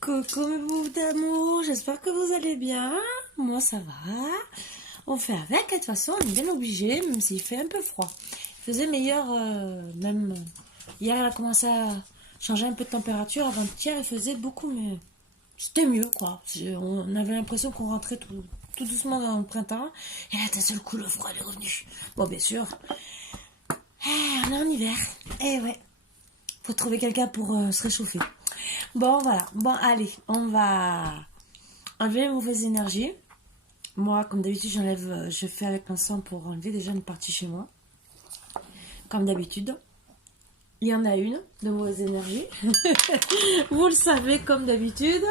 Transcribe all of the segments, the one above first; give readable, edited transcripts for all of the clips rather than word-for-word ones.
Coucou mes bouts d'amour, j'espère que vous allez bien. Moi ça va. On fait avec, de toute façon on est bien obligé, même s'il fait un peu froid. Il faisait meilleur, même hier elle a commencé à changer un peu de température. Avant-hier il faisait beaucoup mieux. C'était mieux quoi. On avait l'impression qu'on rentrait tout doucement dans le printemps. Et là d'un seul coup le froid est revenu. Bon bien sûr, on est en hiver. Eh ouais, faut trouver quelqu'un pour se réchauffer. Bon, voilà. Bon, allez, on va enlever les mauvaises énergies. Moi, comme d'habitude, je fais avec l'encens pour enlever déjà une partie chez moi. Comme d'habitude. Il y en a une de mauvaise énergie. Vous le savez, comme d'habitude.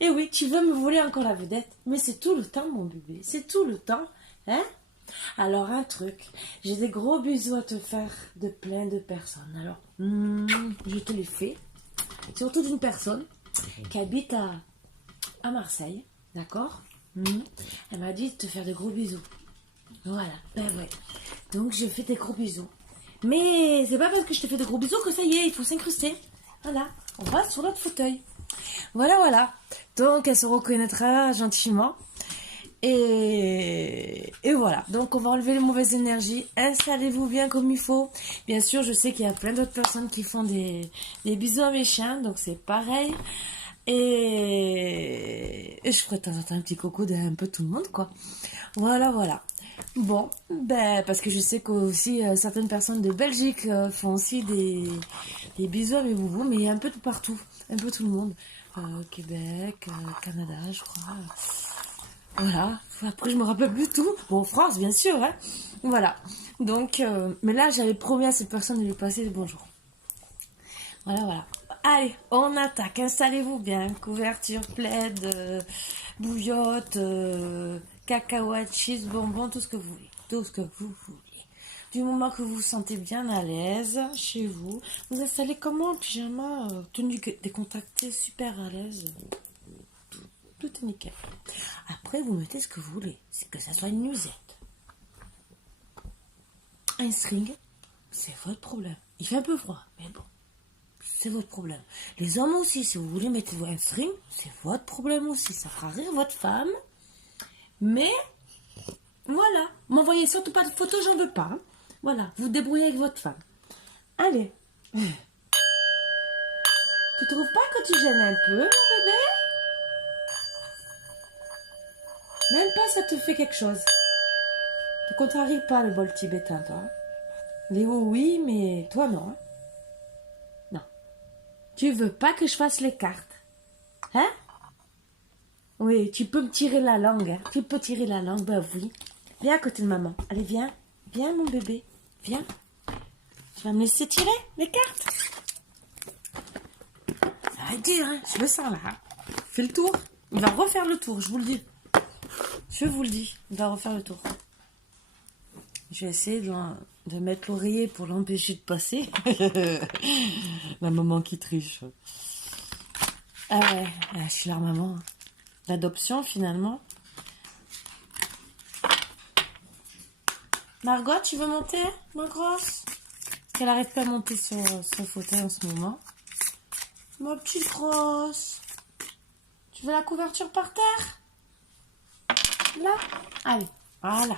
Et oui, tu veux me voler encore la vedette. Mais c'est tout le temps, mon bébé. C'est tout le temps. Hein? Alors, un truc. J'ai des gros bisous à te faire de plein de personnes. Alors, je te les fais. Surtout d'une personne qui habite à Marseille. D'accord? Elle m'a dit de te faire de gros bisous. Voilà. Ben ouais. Donc, je fais des gros bisous. Mais c'est pas parce que je te fais de gros bisous que ça y est, il faut s'incruster. Voilà. On va sur notre fauteuil. Voilà, voilà. Donc, elle se reconnaîtra gentiment. Et voilà, donc on va enlever les mauvaises énergies. Installez-vous bien comme il faut. Bien sûr, je sais qu'il y a plein d'autres personnes qui font des bisous à mes chiens, donc c'est pareil. Et je ferai de temps en temps un petit coucou d'un peu tout le monde, quoi. Voilà, voilà. Bon, ben, parce que je sais qu'aussi certaines personnes de Belgique font aussi des bisous à mes boubous, mais un peu de partout, un peu tout le monde. Québec, Canada, je crois. Voilà, après je me rappelle plus tout. Bon, France, bien sûr, hein. Voilà. Donc, mais là, j'avais promis à cette personne de lui passer le bonjour. Voilà, voilà. Allez, on attaque. Installez-vous bien. Couverture, plaid, bouillotte, cacahuètes, cheese, bonbons, tout ce que vous voulez. Tout ce que vous voulez. Du moment que vous vous sentez bien à l'aise chez vous, vous installez comment en pyjama, tenue décontractée, super à l'aise. Tout est nickel. Après, vous mettez ce que vous voulez. C'est que ça soit une nuisette. Un string, c'est votre problème. Il fait un peu froid, mais bon, c'est votre problème. Les hommes aussi, si vous voulez mettre un string, c'est votre problème aussi. Ça fera rire votre femme. Mais, voilà. M'envoyez surtout pas de photos, j'en veux pas. Hein. Voilà, vous débrouillez avec votre femme. Allez. Tu trouves pas que tu gênes un peu, mon bébé? Même pas ça te fait quelque chose. Tu contraries pas le bol tibétain, toi. Léo, oui, mais toi, non. Non. Tu veux pas que je fasse les cartes. Hein? Oui, tu peux me tirer la langue. Hein? Tu peux tirer la langue, ben oui. Viens à côté de maman. Allez, viens. Viens, mon bébé. Viens. Tu vas me laisser tirer les cartes? Ça va être dur, hein? Je le sens, là. Hein? Fais le tour. Il va refaire le tour, je vous le dis. Je vous le dis, il va refaire le tour. Je vais essayer de mettre l'oreiller pour l'empêcher de passer. La maman qui triche. Ah ouais, je suis la maman. L'adoption, finalement. Margot, tu veux monter, ma grosse? Elle n'arrive pas à monter sur son fauteuil en ce moment. Ma petite grosse. Tu veux la couverture par terre? Là, allez, voilà.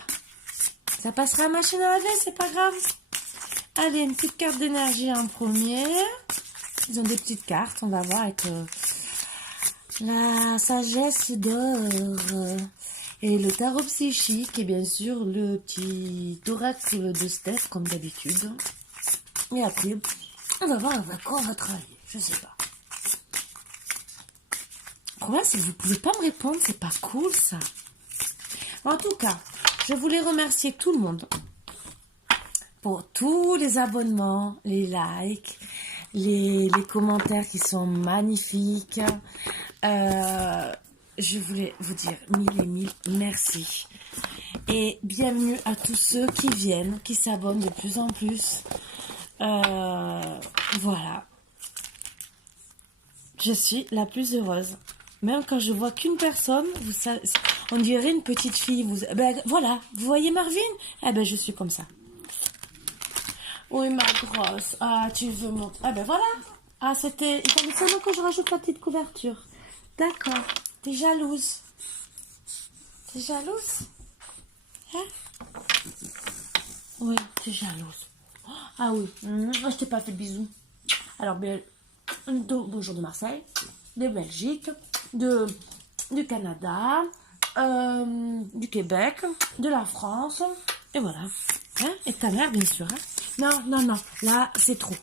Ça passera à la machine à laver, c'est pas grave. Allez, une petite carte d'énergie en premier. Ils ont des petites cartes, on va voir avec la sagesse d'or et le tarot psychique et bien sûr le petit oracle de Steph comme d'habitude. Et après, on va voir avec quoi on va travailler, je sais pas. Le problème, c'est que vous pouvez pas me répondre, c'est pas cool ça. En tout cas, je voulais remercier tout le monde pour tous les abonnements, les likes, les commentaires qui sont magnifiques. Je voulais vous dire mille et mille merci. Et bienvenue à tous ceux qui viennent, qui s'abonnent de plus en plus. Voilà. Je suis la plus heureuse. Même quand je vois qu'une personne, vous savez, on dirait une petite fille. Ben, voilà, vous voyez Marvin? Eh ben, je suis comme ça. Oui, ma grosse. Ah, tu veux monter? Ah ben voilà. Ah, c'était... Il fallait seulement que je rajoute la petite couverture. D'accord. T'es jalouse. T'es jalouse? Hein? Oui, t'es jalouse. Ah oui, je t'ai pas fait de bisous. Alors, bonjour de Marseille, de Belgique, du Canada, du Québec, de la France, et voilà. Hein? Et ta mère, bien sûr. Hein? Non, non, non, là, c'est trop.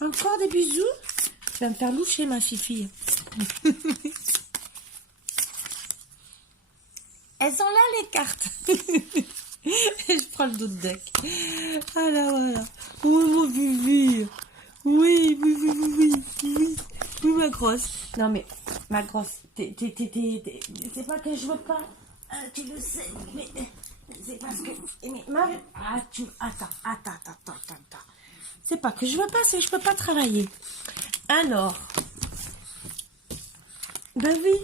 Encore des bisous? Tu vas me faire loucher, ma fille. Elles sont là, les cartes. Et je prends le dos de deck. Voilà, voilà. Oh, mon bébé. Oui, oui, oui, oui, oui, oui, oui, ma grosse. Non, mais, ma grosse, c'est pas que je veux pas, tu le sais, mais c'est parce que, mais, attends. C'est pas que je veux pas, c'est que je peux pas travailler. Alors, ben oui,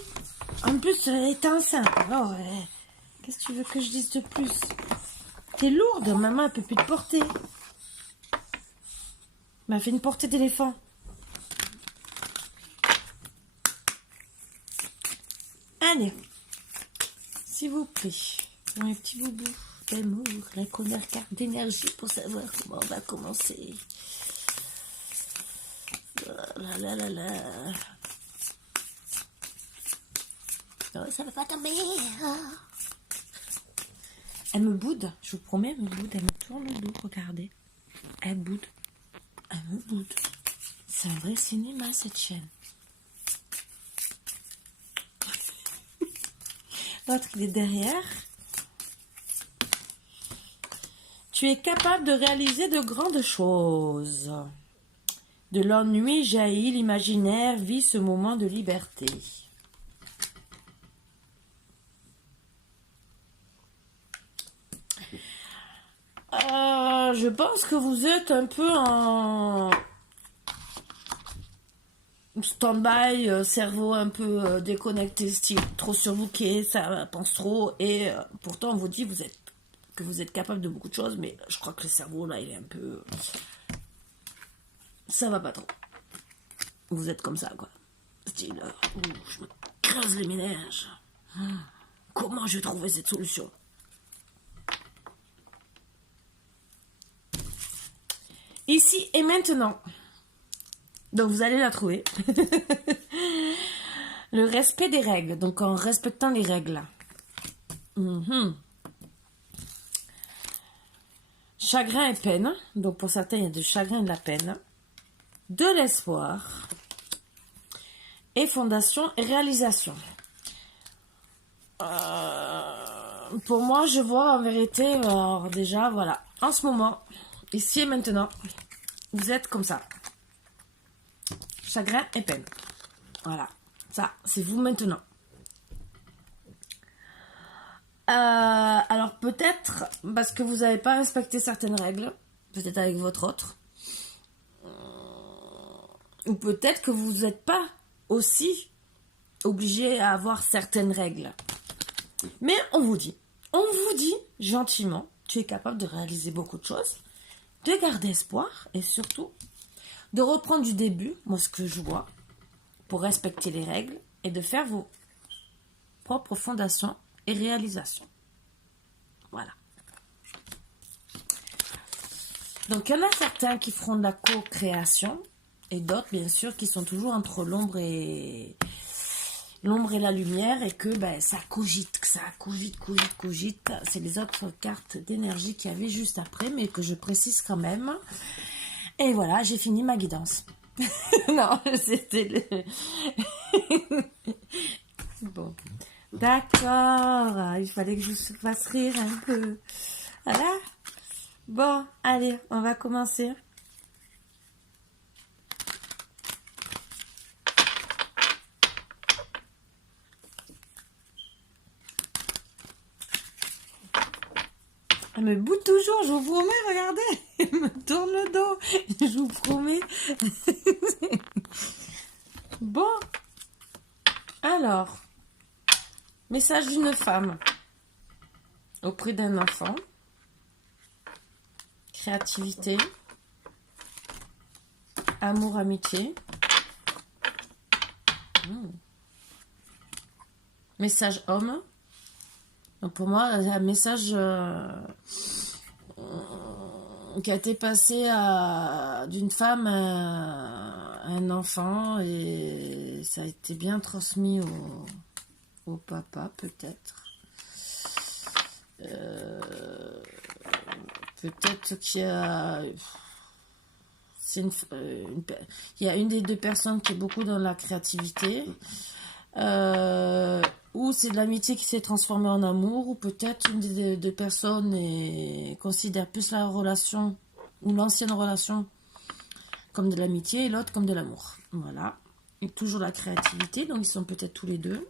en plus, elle est enceinte, alors, qu'est-ce que tu veux que je dise de plus? T'es lourde, maman, elle peut plus te porter. M'a fait une portée d'éléphant. Allez, s'il vous plaît, mon petit boubou d'amour, la première carte d'énergie pour savoir comment on va commencer. Oh là là là là. Oh, ça va pas tomber. Oh. Elle me boude, je vous promets, elle me boude, elle me tourne le dos, regardez. Elle boude. Elle me boude. C'est un vrai cinéma, cette chaîne. L'autre, il est derrière. Tu es capable de réaliser de grandes choses. De l'ennui jaillit l'imaginaire, vit ce moment de liberté. Je pense que vous êtes un peu en stand-by, cerveau un peu déconnecté, style trop surbooké, ça pense trop, et pourtant on vous dit que vous êtes capable de beaucoup de choses, mais je crois que le cerveau là il est un peu... Ça va pas trop. Vous êtes comme ça quoi. Style, je me crase les ménages. Comment je vais trouver cette solution? Ici et maintenant. Donc vous allez la trouver. Le respect des règles. Donc en respectant les règles. Chagrin et peine. Donc pour certains, il y a du chagrin et de la peine. De l'espoir. Et fondation et réalisation. Pour moi, je vois en vérité, alors déjà, voilà. En ce moment, ici et maintenant, vous êtes comme ça. Chagrin et peine. Voilà. Ça, c'est vous maintenant. Alors peut-être parce que vous n'avez pas respecté certaines règles, peut-être avec votre autre, ou peut-être que vous n'êtes pas aussi obligé à avoir certaines règles. Mais on vous dit gentiment, tu es capable de réaliser beaucoup de choses, de garder espoir et surtout de reprendre du début, moi ce que je vois, pour respecter les règles et de faire vos propres fondations et réalisations. Voilà. Donc, il y en a certains qui feront de la co-création et d'autres, bien sûr, qui sont toujours entre l'ombre et la lumière et que ça cogite, cogite. C'est les autres cartes d'énergie qu'il y avait juste après, mais que je précise quand même. Et voilà, j'ai fini ma guidance. Non, c'était le... Bon. D'accord, il fallait que je vous fasse rire un peu. Voilà. Bon, allez, on va commencer. Elle me boude toujours, je vous promets, regardez. Elle me tourne le dos, je vous promets. Bon. Alors, message d'une femme auprès d'un enfant. Créativité. Amour, amitié. Message homme. Donc pour moi, un message qui a été passé d'une femme à un enfant et ça a été bien transmis au papa peut-être. Peut-être qu'il y a... il y a une des deux personnes qui est beaucoup dans la créativité. Ou c'est de l'amitié qui s'est transformée en amour, ou peut-être une des deux personnes considère plus la relation ou l'ancienne relation comme de l'amitié et l'autre comme de l'amour. Voilà. Et toujours la créativité, donc ils sont peut-être tous les deux.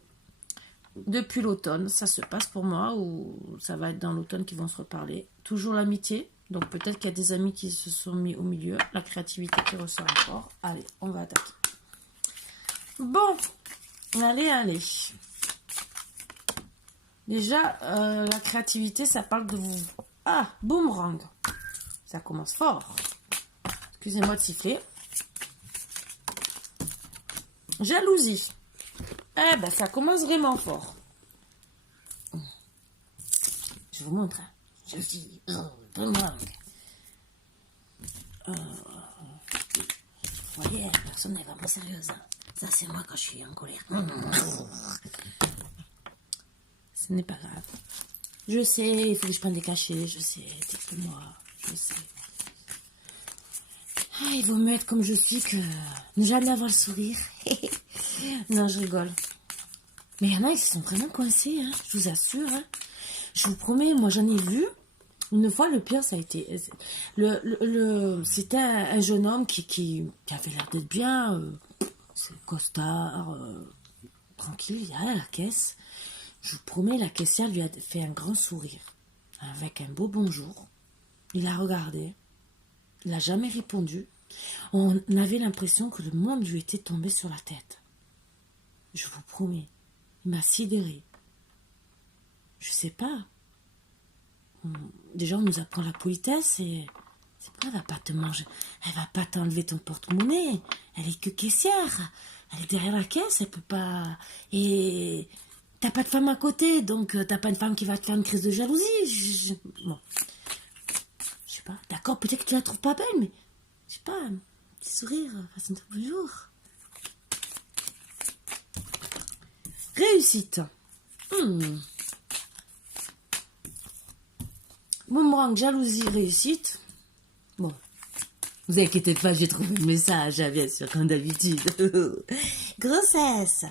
Depuis l'automne, ça se passe pour moi, ou ça va être dans l'automne qu'ils vont se reparler. Toujours l'amitié, donc peut-être qu'il y a des amis qui se sont mis au milieu, la créativité qui ressort encore. Allez, on va attaquer. Bon, allez. Déjà, la créativité, ça parle de vous. Ah, boomerang. Ça commence fort. Excusez-moi de siffler. Jalousie. Eh ben, ça commence vraiment fort. Je vous montre. Je dis, boomerang. Vous voyez, personne n'est vraiment sérieuse. Ça, c'est moi quand je suis en colère. Ce n'est pas grave. Je sais, il faut que je prenne des cachets. Je sais, dites-moi. Je sais. Ah, il vaut mieux être comme je suis que ne jamais avoir le sourire. Non, je rigole. Mais il y en a, ils sont vraiment coincés, hein, je vous assure. Hein. Je vous promets, moi j'en ai vu. Une fois, le pire, ça a été... C'était un jeune homme qui avait l'air d'être bien. C'est costard, tranquille, il est allé à la caisse. Je vous promets, la caissière lui a fait un grand sourire, avec un beau bonjour. Il a regardé, il n'a jamais répondu. On avait l'impression que le monde lui était tombé sur la tête. Je vous promets, il m'a sidéré. Je sais pas. Déjà, on nous apprend la politesse et... C'est pas, elle va pas te manger, elle va pas t'enlever ton porte-monnaie. Elle est que caissière. Elle est derrière la caisse, elle peut pas... Et... T'as pas de femme à côté, donc t'as pas une femme qui va te faire une crise de jalousie. Bon. Je sais pas. D'accord, peut-être que tu la trouves pas belle, mais... Je sais pas, un petit sourire, façon de bonjour. Réussite. Boomerang, jalousie, réussite. Bon. Vous inquiétez pas, j'ai trouvé le message, bien sûr, comme d'habitude. Grossesse.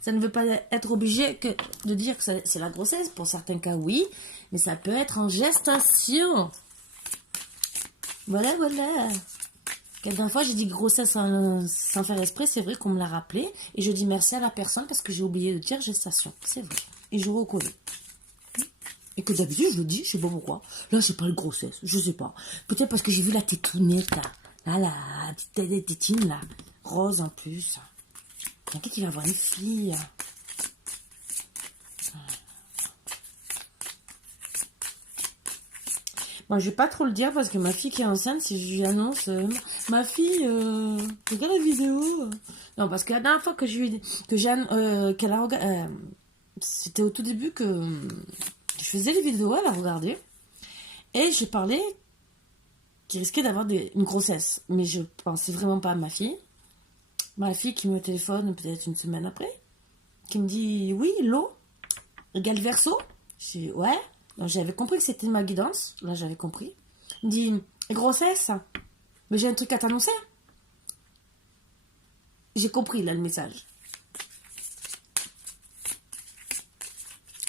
Ça ne veut pas être obligé de dire que c'est la grossesse. Pour certains cas, oui. Mais ça peut être en gestation. Voilà. Quelques fois, j'ai dit grossesse sans faire esprit. C'est vrai qu'on me l'a rappelé. Et je dis merci à la personne parce que j'ai oublié de dire gestation. C'est vrai. Et je reconnais. Et que d'habitude, je le dis, je sais pas pourquoi. Là, c'est pas une grossesse. Je sais pas. Peut-être parce que j'ai vu la tétounette, là. Là, la petite tétine, là. Rose, en plus. T'inquiète, il va avoir une fille. Moi, je vais pas trop le dire parce que ma fille qui est enceinte, si je lui annonce, ma fille, regarde la vidéo. Non, parce que la dernière fois qu'elle a regardé, c'était au tout début que je faisais les vidéos, elle a regardé. Et je parlais qu'il risquait d'avoir une grossesse. Mais je pensais vraiment pas à ma fille. Ma fille qui me téléphone peut-être une semaine après, qui me dit, oui, l'eau égale verso. Je dis, ouais. Donc, j'avais compris que c'était ma guidance. Là, j'avais compris. Il me dit, grossesse, mais j'ai un truc à t'annoncer. J'ai compris, là, le message.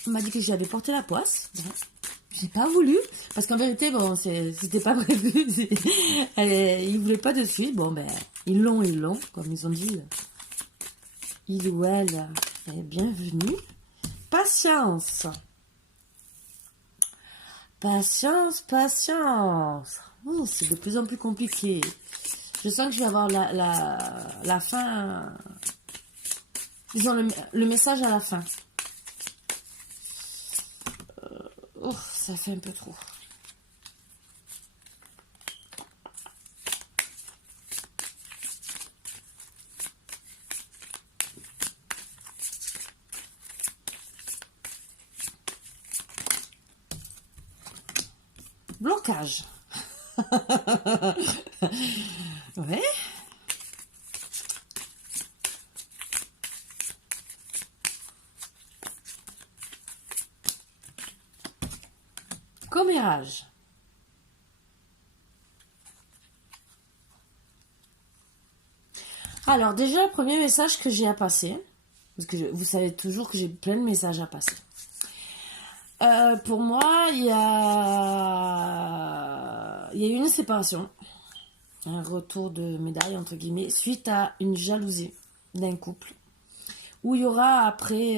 Il m'a dit que j'avais porté la poisse. J'ai pas voulu. Parce qu'en vérité, bon, c'était pas prévu. Ils voulaient pas de suite. Bon, ben, ils l'ont, comme ils ont dit. Il ou elle est bienvenue. Patience. Patience. Oh, c'est de plus en plus compliqué. Je sens que je vais avoir la fin. Disons le message à la fin. Ça fait un peu trop. blocage. Ouais. Commérage. Alors déjà, le premier message que j'ai à passer, parce que vous savez toujours que j'ai plein de messages à passer. Pour moi, il y a eu une séparation, un retour de médaille, entre guillemets, suite à une jalousie d'un couple. Où il y aura après,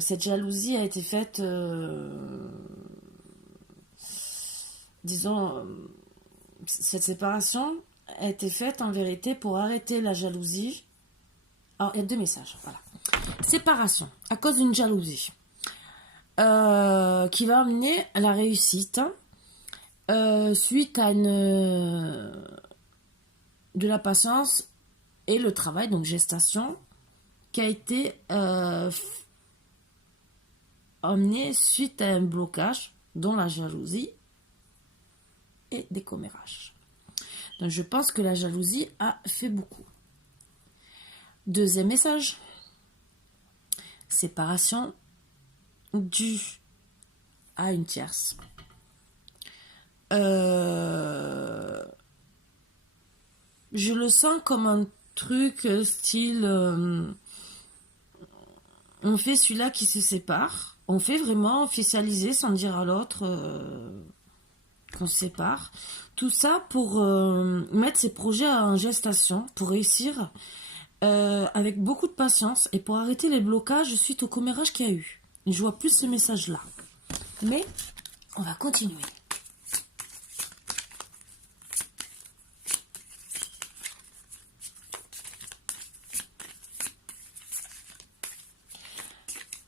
cette jalousie a été faite, disons, cette séparation a été faite en vérité pour arrêter la jalousie. Alors, il y a deux messages, voilà. Séparation, à cause d'une jalousie. Qui va amener à la réussite suite à de la patience et le travail, donc gestation, qui a été amené suite à un blocage, dont la jalousie et des commérages. Donc je pense que la jalousie a fait beaucoup. Deuxième message, séparation due à une tierce. Je le sens comme un truc style on fait celui-là qui se sépare, on fait vraiment officialiser sans dire à l'autre qu'on se sépare. Tout ça pour mettre ses projets en gestation, pour réussir avec beaucoup de patience et pour arrêter les blocages suite au commérage qu'il y a eu. Je vois plus ce message-là. Mais on va continuer.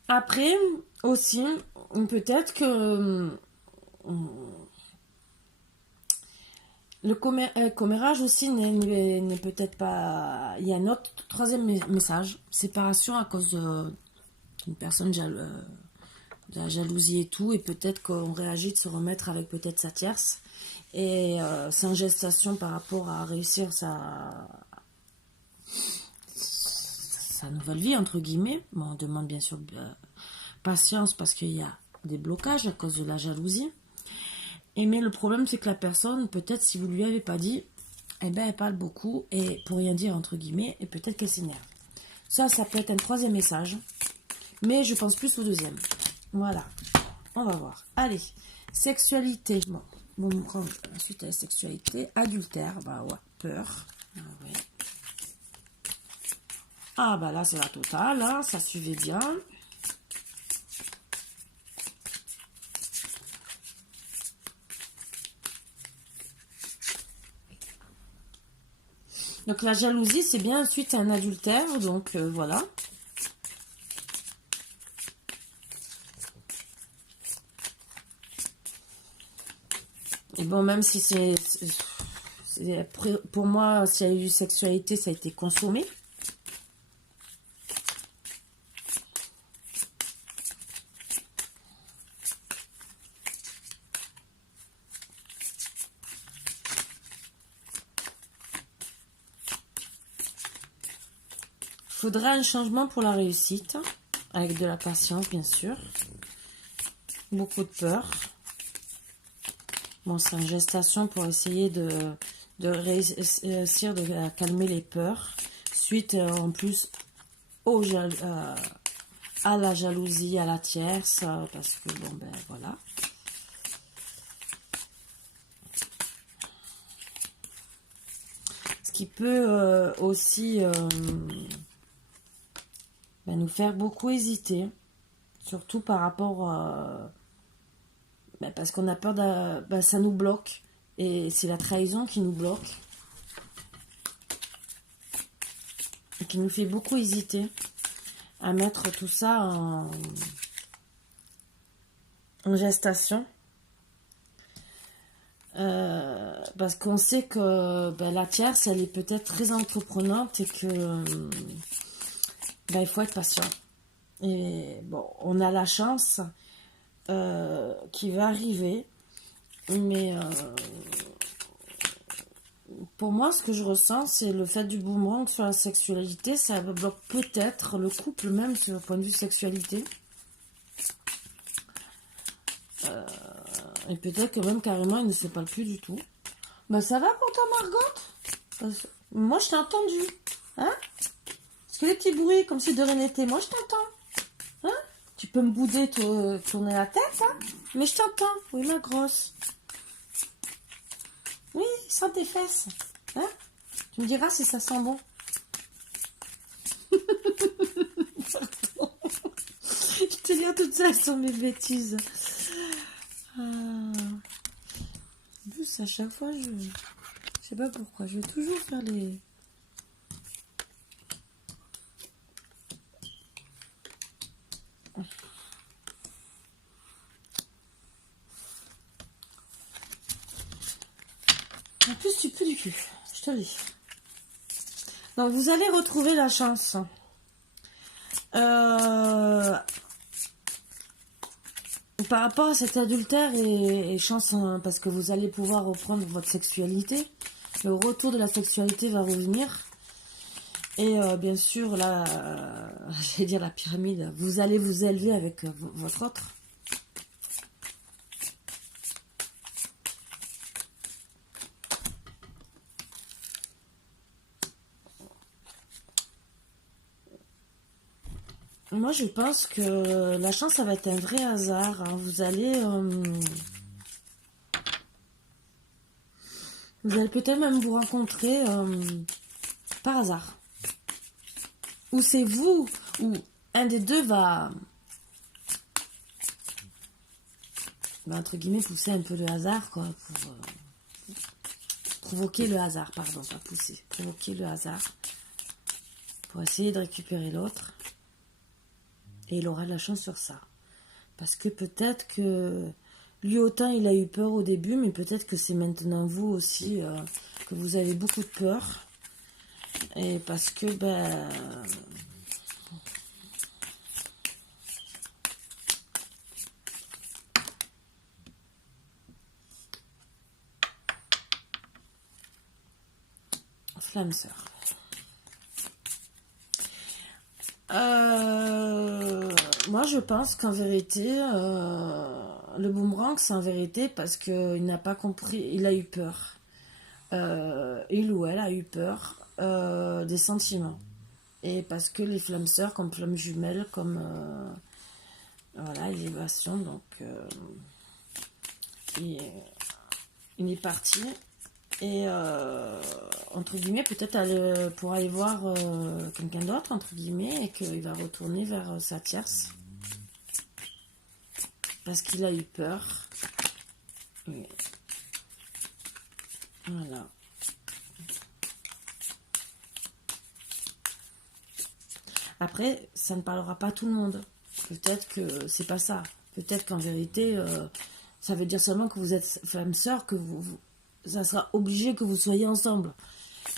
Après, aussi, peut-être que le commérage aussi n'est peut-être pas... Il y a un autre troisième message. Séparation à cause d'une personne de la jalousie et tout. Et peut-être qu'on réagit de se remettre avec peut-être sa tierce. Et c'est en gestation par rapport à réussir sa nouvelle vie, entre guillemets. Bon, on demande bien sûr patience parce qu'il y a des blocages à cause de la jalousie. Mais le problème, c'est que la personne, peut-être si vous lui avez pas dit, eh ben, elle parle beaucoup et pour rien dire, entre guillemets, et peut-être qu'elle s'énerve. Ça peut être un troisième message, mais je pense plus au deuxième. Voilà, on va voir. Allez, sexualité. Bon, on prend ensuite la sexualité. Adultère, bah ouais, peur. Ah, ouais. Ah bah là, c'est la totale, hein, ça suivait bien. Donc la jalousie, c'est bien suite à un adultère, donc voilà. Et bon, même si pour moi, s'il y a eu sexualité, ça a été consommé. Il faudra un changement pour la réussite, avec de la patience, bien sûr. Beaucoup de peur. Bon, c'est une gestation pour essayer de réussir de calmer les peurs. Suite, en plus, à la jalousie, à la tierce, parce que, bon, ben, voilà. Ce qui peut aussi nous faire beaucoup hésiter, surtout par rapport... parce qu'on a peur ça nous bloque. Et c'est la trahison qui nous bloque. Et qui nous fait beaucoup hésiter à mettre tout ça en gestation. Parce qu'on sait que la tierce, elle est peut-être très entreprenante et que il faut être patient. Et bon, on a la chance qui va arriver Mais pour moi, ce que je ressens, c'est le fait du boomerang sur la sexualité. Ça bloque peut-être le couple même sur le point de vue sexualité. Et peut-être que même carrément, il ne se parle plus du tout. Bah ça va pour toi, Margot? Moi, je t'ai entendu. Hein? Parce que les petits bruits, comme si de rien n'était, moi, je t'entends. Hein? Tu peux me bouder, tourner la tête, hein? Mais je t'entends. Oui, ma grosse. Oui, sens tes fesses. Hein? Tu me diras si ça sent bon. Je te dis toutes ça, elles sont mes bêtises. Ah. En plus, à chaque fois, je sais pas pourquoi. Je vais toujours faire les... En plus, tu pues du cul. Je te le dis. Donc, vous allez retrouver la chance. Par rapport à cet adultère et chance, hein, parce que vous allez pouvoir reprendre votre sexualité. Le retour de la sexualité va revenir. Et bien sûr, là, j'allais dire la pyramide, vous allez vous élever avec votre autre. Moi, je pense que la chance, ça va être un vrai hasard. Hein. Vous allez peut-être même vous rencontrer par hasard. Ou c'est vous, ou un des deux va, entre guillemets, pousser un peu le hasard, quoi, pour provoquer le hasard, pardon, pas pousser, provoquer le hasard, pour essayer de récupérer l'autre. Et il aura de la chance sur ça. Parce que peut-être que lui, autant il a eu peur au début, mais peut-être que c'est maintenant vous aussi que vous avez beaucoup de peur. Et parce que, flamme sœur. Moi, je pense qu'en vérité, le boomerang, c'est en vérité parce qu'il n'a pas compris, il a eu peur. Il ou elle a eu peur des sentiments. Et parce que les flammes sœurs, comme flammes jumelles, comme voilà, l'élévation, donc il est parti. Et entre guillemets, peut-être pour aller voir quelqu'un d'autre, entre guillemets, et qu'il va retourner vers sa tierce. Parce qu'il a eu peur. Et voilà. Après, ça ne parlera pas à tout le monde. Peut-être que c'est pas ça. Peut-être qu'en vérité, ça veut dire seulement que vous êtes femme sœur, que ça sera obligé que vous soyez ensemble.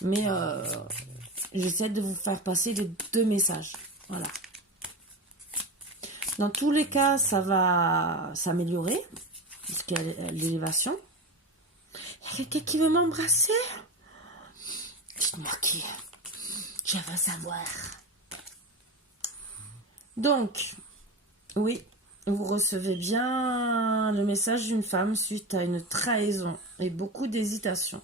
Mais j'essaie de vous faire passer les deux messages. Voilà. Dans tous les cas, ça va s'améliorer, puisqu'il y a l'élévation. Il y a quelqu'un qui veut m'embrasser? Dites-moi qui. Je veux savoir. Donc, oui, vous recevez bien le message d'une femme suite à une trahison et beaucoup d'hésitation.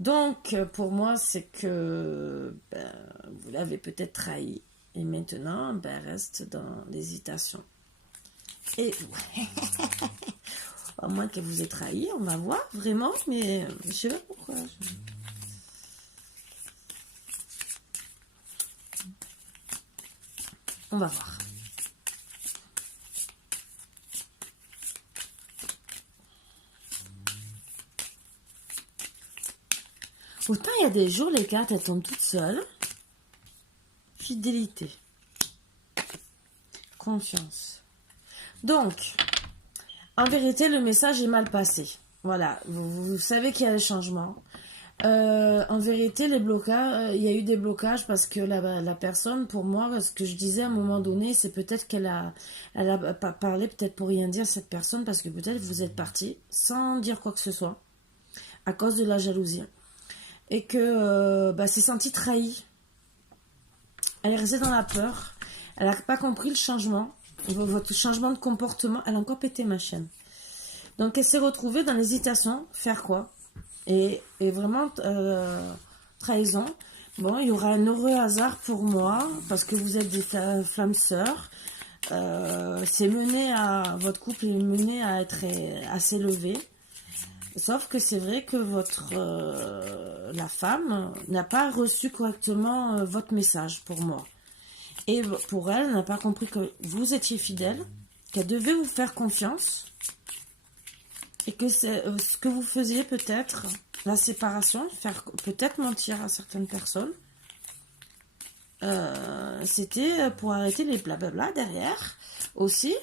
Donc, pour moi, c'est que vous l'avez peut-être trahi. Et maintenant, reste dans l'hésitation. Et à moins qu'elle vous ait trahi, on va voir, vraiment, mais je sais pas pourquoi. On va voir. Autant il y a des jours, les cartes, elles tombent toutes seules. Fidélité. Confiance. Donc, en vérité, le message est mal passé. Voilà, vous savez qu'il y a le changement. En vérité, les blocages, il y a eu des blocages parce que la personne, pour moi, ce que je disais à un moment donné, c'est peut-être elle a parlé peut-être pour rien dire cette personne parce que peut-être vous êtes parti sans dire quoi que ce soit à cause de la jalousie et que s'est sentie trahie. Elle est restée dans la peur. Elle n'a pas compris le changement, votre changement de comportement. Elle a encore pété ma chaîne. Donc elle s'est retrouvée dans l'hésitation, faire quoi? Et vraiment, trahison. Bon, il y aura un heureux hasard pour moi, parce que vous êtes des flammes sœurs. C'est mené à, votre couple est mené à être à s'élever. Sauf que c'est vrai que la femme n'a pas reçu correctement votre message pour moi. Et pour elle, elle n'a pas compris que vous étiez fidèle, qu'elle devait vous faire confiance. Et que c'est ce que vous faisiez peut-être, la séparation, faire peut-être mentir à certaines personnes, c'était pour arrêter les blablabla derrière aussi,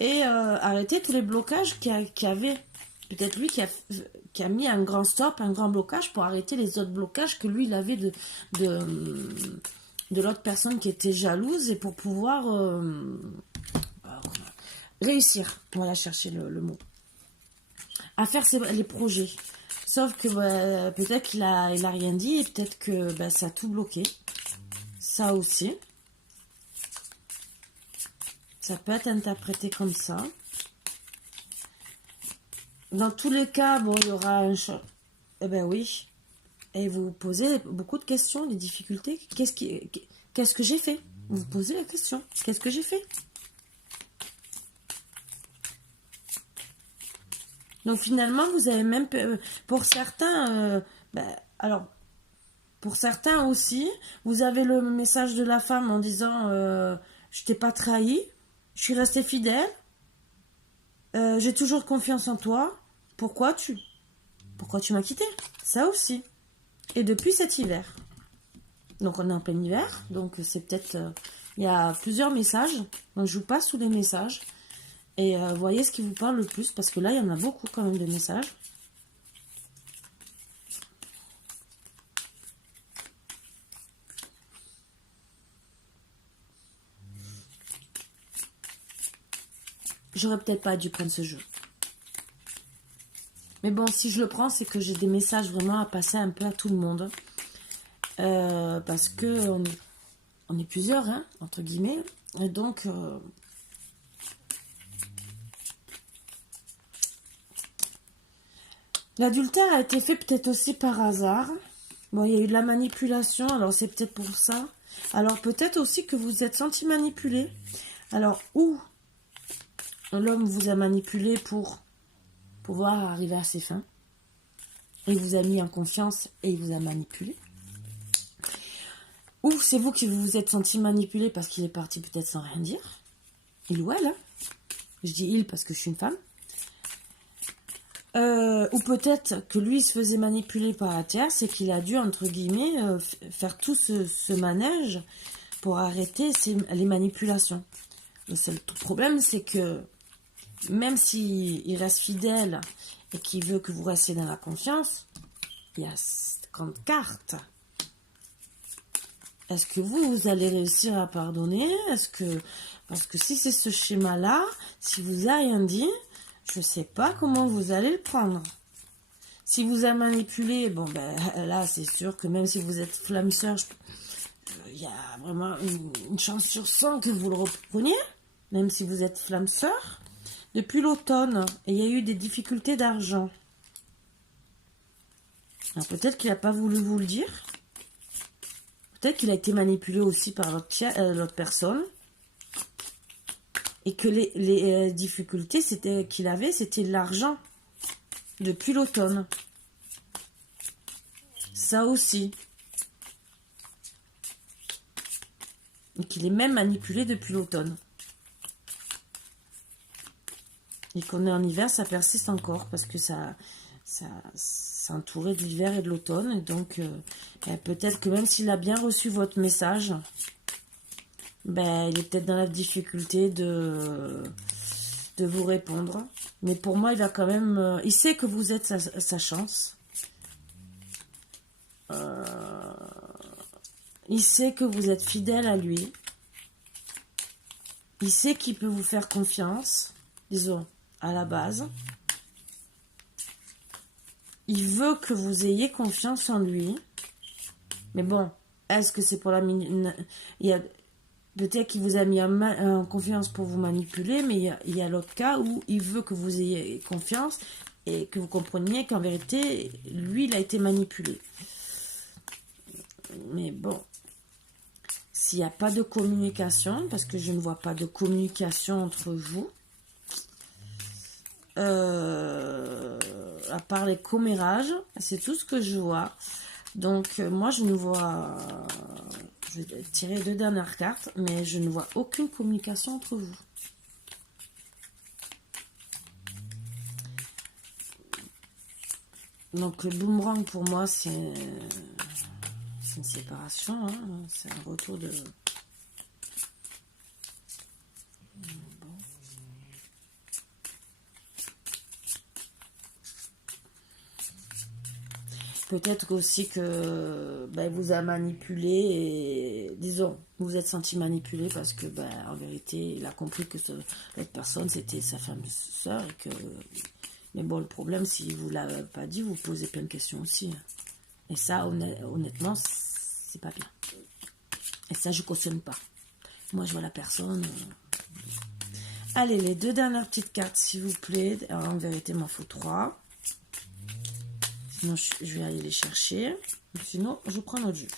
et arrêter tous les blocages qu'il y avait. Peut-être lui qui a mis un grand stop, un grand blocage pour arrêter les autres blocages que lui il avait de l'autre personne qui était jalouse et pour pouvoir réussir. On va chercher le mot. À faire les projets. Sauf que peut-être qu'il a rien dit et peut-être que ça a tout bloqué. Ça aussi. Ça peut être interprété comme ça. Dans tous les cas, bon, il y aura un choc. Eh ben oui. Et vous vous posez beaucoup de questions, des difficultés. Qu'est-ce que j'ai fait? Vous vous posez la question. Qu'est-ce que j'ai fait? Donc finalement, vous avez même, pour certains, alors, pour certains aussi, vous avez le message de la femme en disant je t'ai pas trahi, je suis restée fidèle, j'ai toujours confiance en toi, pourquoi tu m'as quitté? Ça aussi. Et depuis cet hiver. Donc on est en plein hiver, donc c'est peut-être, il y a plusieurs messages, donc je vous passe tous les messages. Et voyez ce qui vous parle le plus, parce que là, il y en a beaucoup quand même de messages. J'aurais peut-être pas dû prendre ce jeu. Mais bon, si je le prends, c'est que j'ai des messages vraiment à passer un peu à tout le monde. Parce que on est plusieurs, hein, entre guillemets. Et donc... l'adultère a été fait peut-être aussi par hasard. Bon, il y a eu de la manipulation, alors c'est peut-être pour ça. Alors peut-être aussi que vous êtes senti manipulé. Alors, ou l'homme vous a manipulé pour pouvoir arriver à ses fins. Il vous a mis en confiance et il vous a manipulé. Ou c'est vous qui vous êtes senti manipulé parce qu'il est parti peut-être sans rien dire. Il ou elle, hein. Je dis il parce que je suis une femme. Ou peut-être que lui se faisait manipuler par la terre, c'est qu'il a dû, entre guillemets, faire tout ce manège pour arrêter les manipulations. Le seul problème, c'est que même s'il reste fidèle et qu'il veut que vous restiez dans la confiance, il y a 50 cartes. Est-ce que vous allez réussir à pardonner? Parce que si c'est ce schéma-là, si vous a rien dit, je ne sais pas comment vous allez le prendre. Si vous a manipulé, bon là c'est sûr que même si vous êtes flamme sœur, il y a vraiment une chance sur 100 que vous le repreniez, même si vous êtes flamme sœur. Depuis l'automne, il y a eu des difficultés d'argent. Alors peut-être qu'il n'a pas voulu vous le dire. Peut-être qu'il a été manipulé aussi par l'autre personne. Et que les difficultés qu'il avait, c'était l'argent. Depuis l'automne. Ça aussi. Et qu'il est même manipulé depuis l'automne. Et qu'on est en hiver, ça persiste encore. Parce que ça c'est entouré de l'hiver et de l'automne. Et donc, peut-être que même s'il a bien reçu votre message, il est peut-être dans la difficulté de vous répondre. Mais pour moi, il va quand même... il sait que vous êtes sa chance. Il sait que vous êtes fidèle à lui. Il sait qu'il peut vous faire confiance, disons, à la base. Il veut que vous ayez confiance en lui. Mais bon, est-ce que c'est pour la... Il y a... Peut-être qu'il vous a mis en confiance pour vous manipuler, mais il y a l'autre cas où il veut que vous ayez confiance et que vous compreniez qu'en vérité, lui, il a été manipulé. Mais bon, s'il n'y a pas de communication, parce que je ne vois pas de communication entre vous, à part les commérages, c'est tout ce que je vois. Donc, moi, je ne vois... Je vais tirer 2 dernières cartes, mais je ne vois aucune communication entre vous. Donc, le boomerang, pour moi, c'est une séparation. Hein. C'est un retour de... Peut-être aussi que il vous a manipulé et disons, vous vous êtes senti manipulé parce que en vérité, il a compris que cette personne c'était sa femme sœur et que mais bon, le problème, si vous l'avez pas dit, vous posez plein de questions aussi. Et ça, honnêtement, c'est pas bien. Et ça, je cautionne pas. Moi, je vois la personne. Allez, les 2 dernières petites cartes, s'il vous plaît. Alors, en vérité, il m'en faut 3. Sinon, je vais aller les chercher. Sinon, je prends notre jus.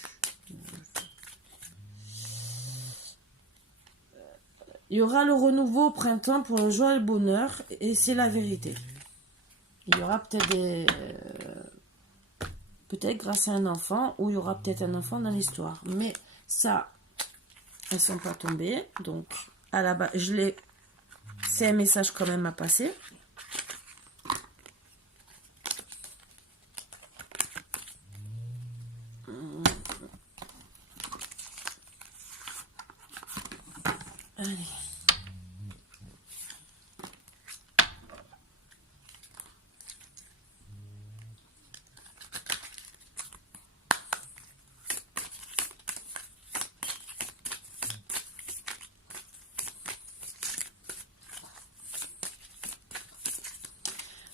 Il y aura le renouveau au printemps pour la joie et le bonheur. Et c'est la vérité. Il y aura peut-être des... peut-être grâce à un enfant. Ou il y aura peut-être un enfant dans l'histoire. Mais ça, elles ne sont pas tombées. Donc, à la base, je l'ai... C'est un message quand même à passer. Allez.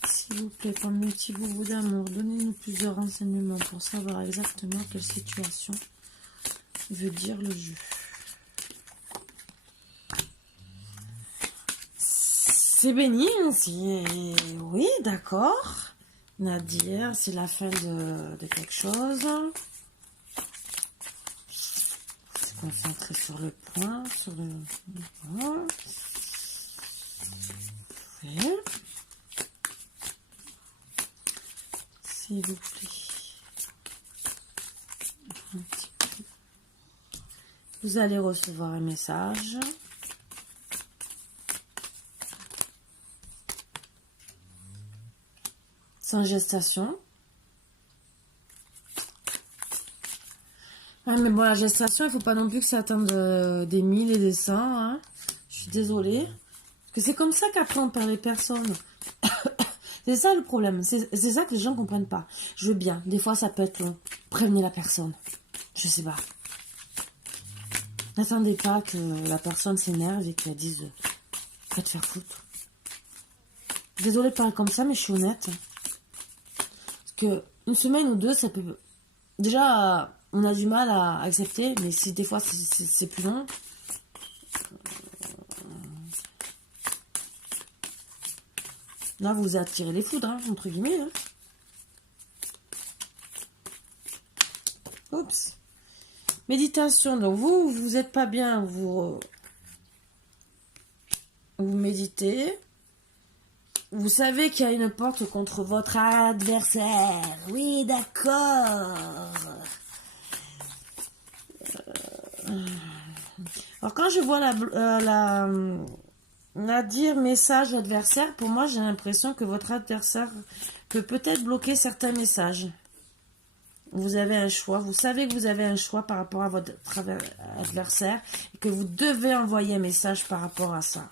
S'il vous plaît, comme multi-boubou d'amour, donnez-nous plusieurs renseignements pour savoir exactement quelle situation veut dire le jeu. C'est béni, oui, d'accord. Nadir, c'est la fin de quelque chose. C'est concentré sur le point, sur le... Oui. S'il vous plaît. Un petit peu. Vous allez recevoir un message. Sans gestation. Ah, mais bon, la gestation, il ne faut pas non plus que ça attende des 1000 et des 100. Hein. Je suis désolée. Parce que c'est comme ça qu'après on perd les personnes. C'est ça le problème. C'est ça que les gens ne comprennent pas. Je veux bien. Des fois, ça peut être long. Prévenez la personne. Je sais pas. N'attendez pas que la personne s'énerve et qu'elle dise « Va te faire foutre ». Désolée de parler comme ça, mais je suis honnête. Parce que une semaine ou 2, ça peut... Déjà, on a du mal à accepter, mais si des fois c'est plus long... Là, vous attirez les foudres, hein, entre guillemets. Hein. Oups. Méditation. Donc, vous n'êtes pas bien, vous méditez. Vous savez qu'il y a une porte contre votre adversaire. Oui, d'accord. Alors, quand je vois Nadir, message adversaire, pour moi, j'ai l'impression que votre adversaire peut peut-être bloquer certains messages. Vous avez un choix. Vous savez que vous avez un choix par rapport à votre adversaire et que vous devez envoyer un message par rapport à ça.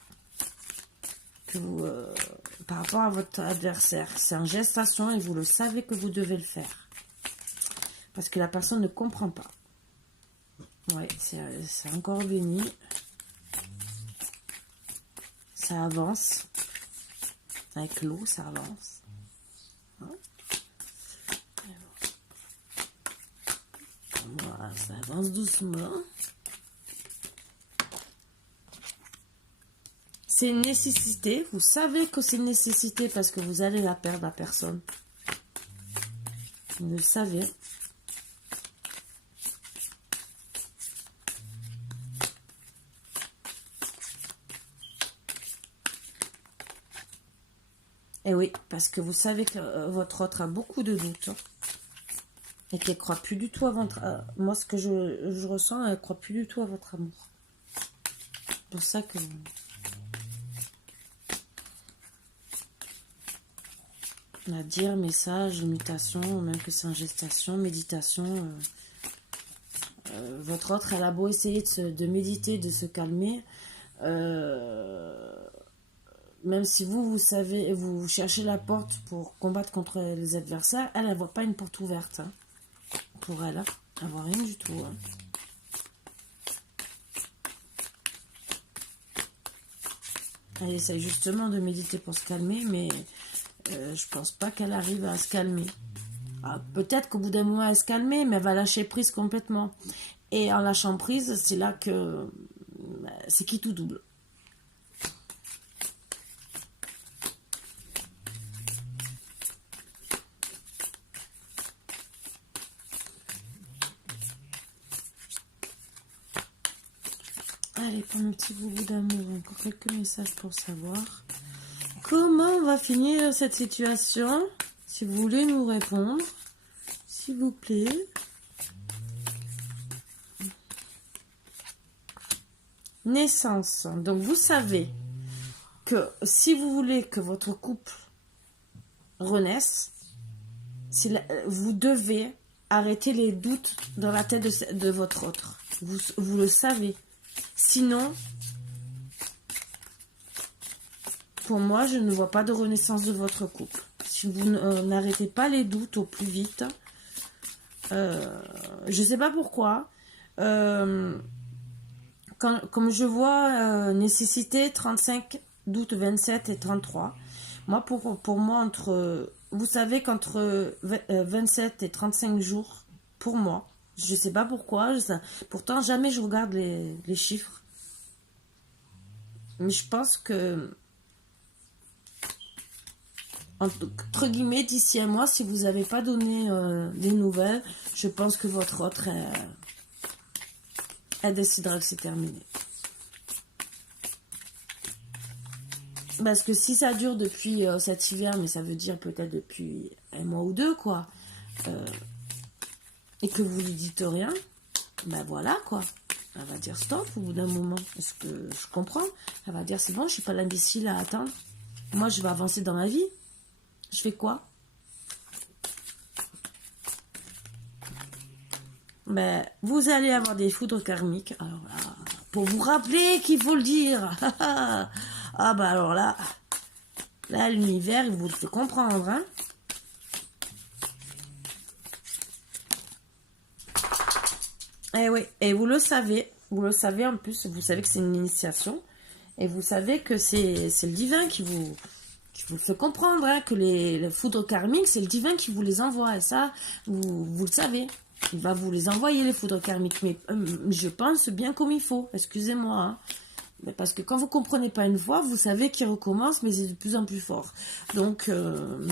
Par rapport à votre adversaire. C'est en gestation et vous le savez que vous devez le faire. Parce que la personne ne comprend pas. Ouais, c'est encore béni. Ça avance. Avec l'eau, ça avance. Hein? Voilà, ça avance doucement. C'est une nécessité. Vous savez que c'est une nécessité parce que vous allez la perdre, la personne. Vous le savez. Et oui, parce que vous savez que votre autre a beaucoup de doutes. Et qu'elle ne croit plus du tout à votre... moi, ce que je ressens, elle ne croit plus du tout à votre amour. C'est pour ça que... à dire, message, mutation, même que c'est en gestation, méditation. Votre autre, elle a beau essayer de méditer, de se calmer. Même si vous savez, vous cherchez la porte pour combattre contre les adversaires, elle ne voit pas une porte ouverte. Hein, pour elle, hein. Elle ne voit rien du tout. Hein. Elle essaie justement de méditer pour se calmer, mais je pense pas qu'elle arrive à se calmer. Peut-être qu'au bout d'un moment, elle se calmer, mais elle va lâcher prise complètement. Et en lâchant prise, c'est là que c'est qui tout double. Allez, pour mon petit boubou d'amour, encore quelques messages pour savoir comment on va finir cette situation. Si vous voulez nous répondre, s'il vous plaît. Naissance. Donc, vous savez que si vous voulez que votre couple renaisse, vous devez arrêter les doutes dans la tête de votre autre. Vous le savez. Sinon, pour moi, je ne vois pas de renaissance de votre couple. Si vous n'arrêtez pas les doutes au plus vite, je ne sais pas pourquoi. Comme je vois nécessité 35, doute 27 et 33. Moi, pour moi, vous savez qu'entre 27 et 35 jours, pour moi, je ne sais pas pourquoi, pourtant jamais je regarde les chiffres. Mais je pense que, entre guillemets, d'ici un mois, si vous n'avez pas donné des nouvelles, je pense que votre autre, elle décidera que c'est terminé. Parce que si ça dure depuis cet hiver, mais ça veut dire peut-être depuis un mois ou deux, quoi, et que vous lui dites rien, ben voilà, quoi. Elle va dire stop au bout d'un moment. Est-ce que je comprends? Elle va dire c'est bon, je suis pas l'imbécile à attendre. Moi, je vais avancer dans ma vie. Je fais quoi? Ben, vous allez avoir des foudres karmiques. Alors là, pour vous rappeler qu'il faut le dire. Ah bah alors là l'univers, il vous le fait comprendre, hein. Et oui, et vous le savez en plus, vous savez que c'est une initiation, et vous savez que c'est le divin qui vous fait comprendre, hein, que les foudres karmiques, c'est le divin qui vous les envoie, et ça, vous le savez. Il va vous les envoyer, les foudres karmiques, mais je pense bien comme il faut, excusez-moi, hein. Mais parce que quand vous comprenez pas une fois, vous savez qu'il recommence, mais c'est de plus en plus fort. Donc,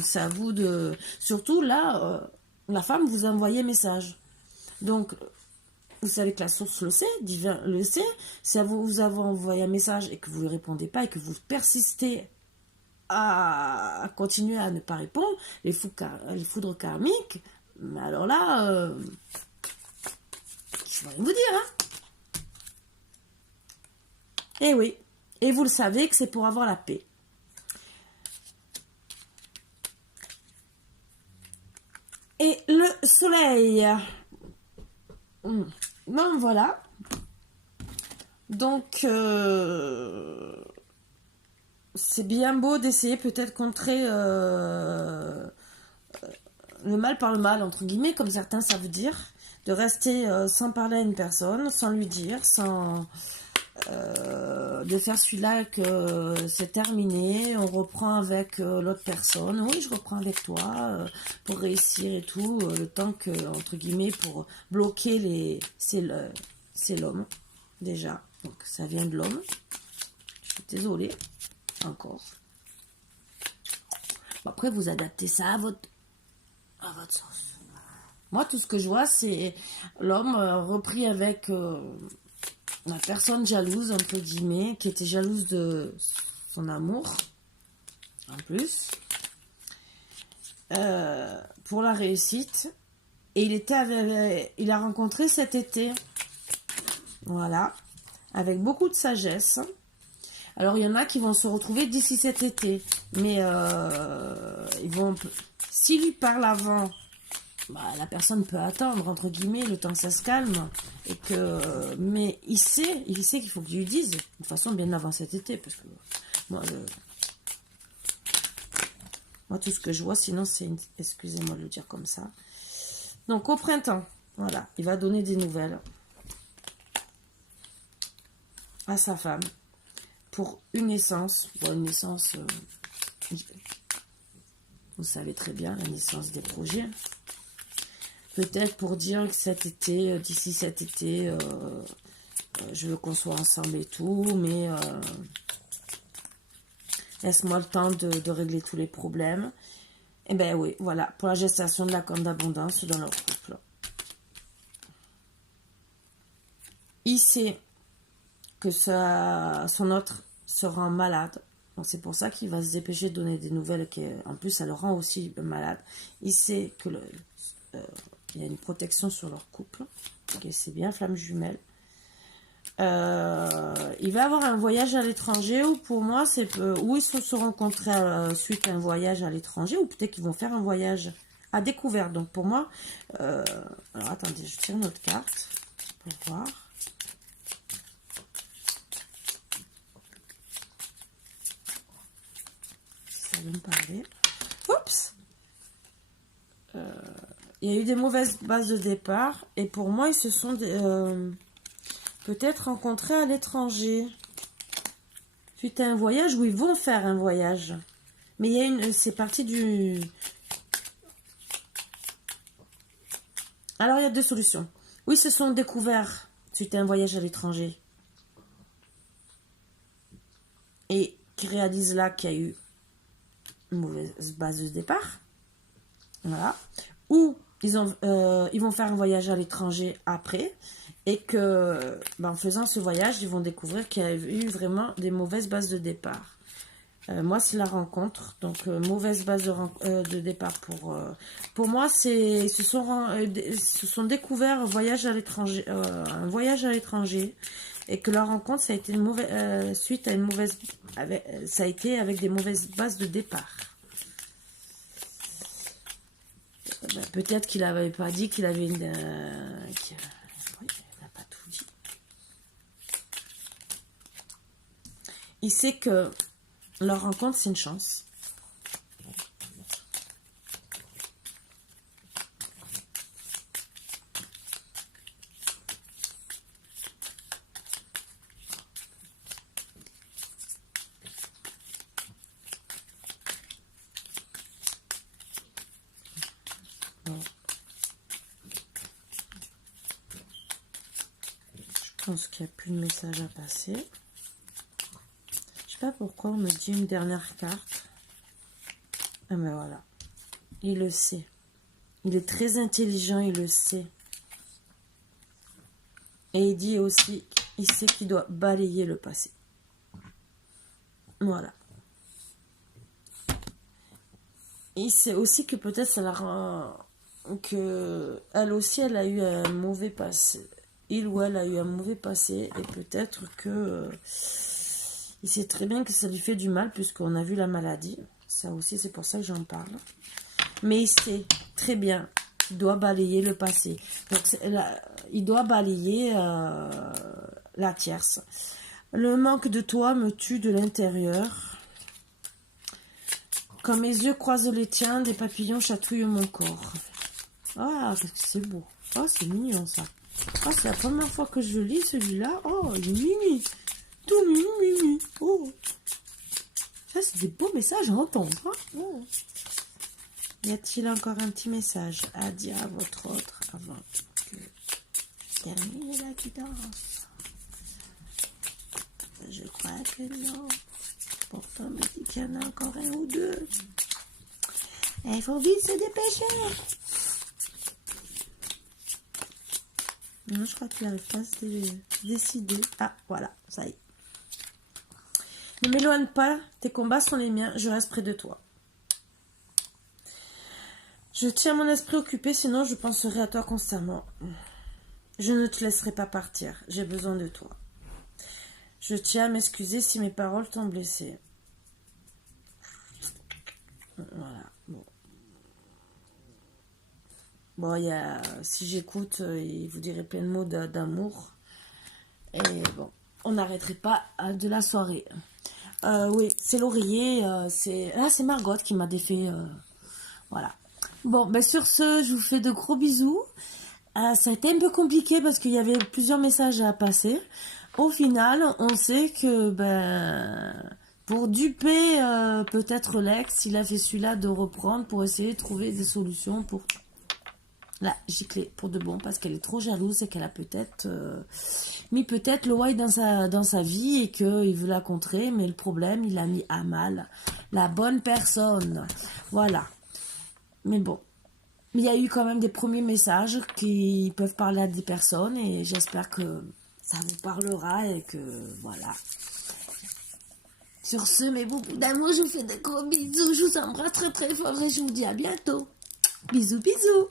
c'est à vous de... Surtout là, la femme vous a envoyé un message. Donc, vous savez que la source le sait, divin le sait. Si vous avez envoyé un message et que vous ne répondez pas et que vous persistez à continuer à ne pas répondre, les foudres karmiques, mais alors là, je vais rien vous dire, hein. Et oui, et vous le savez que c'est pour avoir la paix. Et le soleil. Bon, voilà. Donc, c'est bien beau d'essayer peut-être contrer le mal par le mal, entre guillemets, comme certains savent dire, de rester sans parler à une personne, sans lui dire, sans de faire celui-là que c'est terminé, on reprend avec l'autre personne, oui je reprends avec toi pour réussir et tout, le temps que, entre guillemets, pour bloquer les... c'est l'homme, déjà, donc ça vient de l'homme, je suis désolée, encore. Bon, après vous adaptez ça à votre sens. Moi tout ce que je vois c'est l'homme repris avec... la personne jalouse, entre guillemets, qui était jalouse de son amour, en plus, pour la réussite. Et il a rencontré cet été, voilà, avec beaucoup de sagesse. Alors, il y en a qui vont se retrouver d'ici cet été, mais ils vont, s'il lui parle avant, bah, la personne peut attendre, entre guillemets, le temps que ça se calme. Et que, mais il sait qu'il faut que je lui dise, de toute façon, bien avant cet été, parce que moi, tout ce que je vois, sinon, c'est, excusez-moi de le dire comme ça. Donc, au printemps, voilà, il va donner des nouvelles à sa femme pour une naissance. Bon, une naissance, vous savez très bien, la naissance des projets. Peut-être pour dire que cet été, d'ici cet été, je veux qu'on soit ensemble et tout, mais laisse-moi le temps de régler tous les problèmes. Et ben oui, voilà, pour la gestation de la corne d'abondance dans leur couple. Il sait que son autre se rend malade. Donc c'est pour ça qu'il va se dépêcher de donner des nouvelles. En plus, ça le rend aussi malade. Il sait que il y a une protection sur leur couple. Okay, c'est bien, flamme jumelle. Il va avoir un voyage à l'étranger, ou pour moi, c'est où ils se rencontrer suite à un voyage à l'étranger, ou peut-être qu'ils vont faire un voyage à découvert. Donc pour moi, alors attendez, je tire une autre carte pour voir. Ça va me parler. Oups! Il y a eu des mauvaises bases de départ, et pour moi, ils se sont peut-être rencontrés à l'étranger. Suite à un voyage, où ils vont faire un voyage. Mais il y a c'est parti du... Alors, il y a deux solutions. Oui, ils se sont découverts suite à un voyage à l'étranger. Et qui réalisent là qu'il y a eu une mauvaise base de départ. Voilà. Ou ils vont faire un voyage à l'étranger après, et que en faisant ce voyage, ils vont découvrir qu'il y a eu vraiment des mauvaises bases de départ. Moi, c'est la rencontre, donc mauvaise base de départ pour moi, ils se sont découverts un voyage à l'étranger, et que leur rencontre, ça a été suite à une mauvaise, ça a été avec des mauvaises bases de départ. Peut-être qu'il n'avait pas dit qu'il avait une... oui, il n'a pas tout dit. Il sait que leur rencontre, c'est une chance. Je pense qu'il n'y a plus de message à passer. Je sais pas pourquoi on me dit une dernière carte. Ah mais voilà. Il le sait. Il est très intelligent, il le sait. Et il dit aussi, il sait qu'il doit balayer le passé. Voilà. Il sait aussi que peut-être ça la rend... que elle aussi, elle a eu un mauvais passé. Il ou elle a eu un mauvais passé, et peut-être que il sait très bien que ça lui fait du mal, puisqu'on a vu la maladie. Ça aussi, c'est pour ça que j'en parle. Mais il sait très bien qu'il doit balayer le passé. Donc, il doit balayer la tierce. Le manque de toi me tue de l'intérieur. Quand mes yeux croisent les tiens, des papillons chatouillent mon corps. Ah, qu'est-ce que c'est beau. Oh, c'est mignon, ça. Oh, c'est la première fois que je lis celui-là. Oh, il est mimi. Tout mimi. Oh. Ça, c'est des beaux messages à entendre. Hein. Oh. Y a-t-il encore un petit message à dire à votre autre avant que je termine la guidance? Je crois que non. Pourtant, on me dit qu'il y en a encore un ou deux. Et il faut vite se dépêcher. Non, je crois qu'il n'arrive pas à se décider. Ah, voilà, ça y est. Ne m'éloigne pas, tes combats sont les miens, je reste près de toi. Je tiens mon esprit occupé, sinon je penserai à toi constamment. Je ne te laisserai pas partir, j'ai besoin de toi. Je tiens à m'excuser si mes paroles t'ont blessé. Voilà, bon. Bon, si j'écoute, il vous dirait plein de mots d'amour. Et bon, on n'arrêterait pas de la soirée. Oui, c'est l'oreiller. C'est Margot qui m'a défait. Voilà. Bon, ben sur ce, je vous fais de gros bisous. Ça a été un peu compliqué parce qu'il y avait plusieurs messages à passer. Au final, on sait que pour duper peut-être l'ex, il a fait celui-là de reprendre pour essayer de trouver des solutions pour la gicler pour de bon parce qu'elle est trop jalouse et qu'elle a peut-être mis peut-être le white dans sa vie et qu'il veut la contrer, mais le problème, il a mis à mal la bonne personne. Voilà. Mais bon. Il y a eu quand même des premiers messages qui peuvent parler à des personnes et j'espère que ça vous parlera et que voilà. Sur ce, mes beaucoup d'amour, je vous fais de gros bisous, je vous embrasse très très fort et je vous dis à bientôt. Bisous bisous.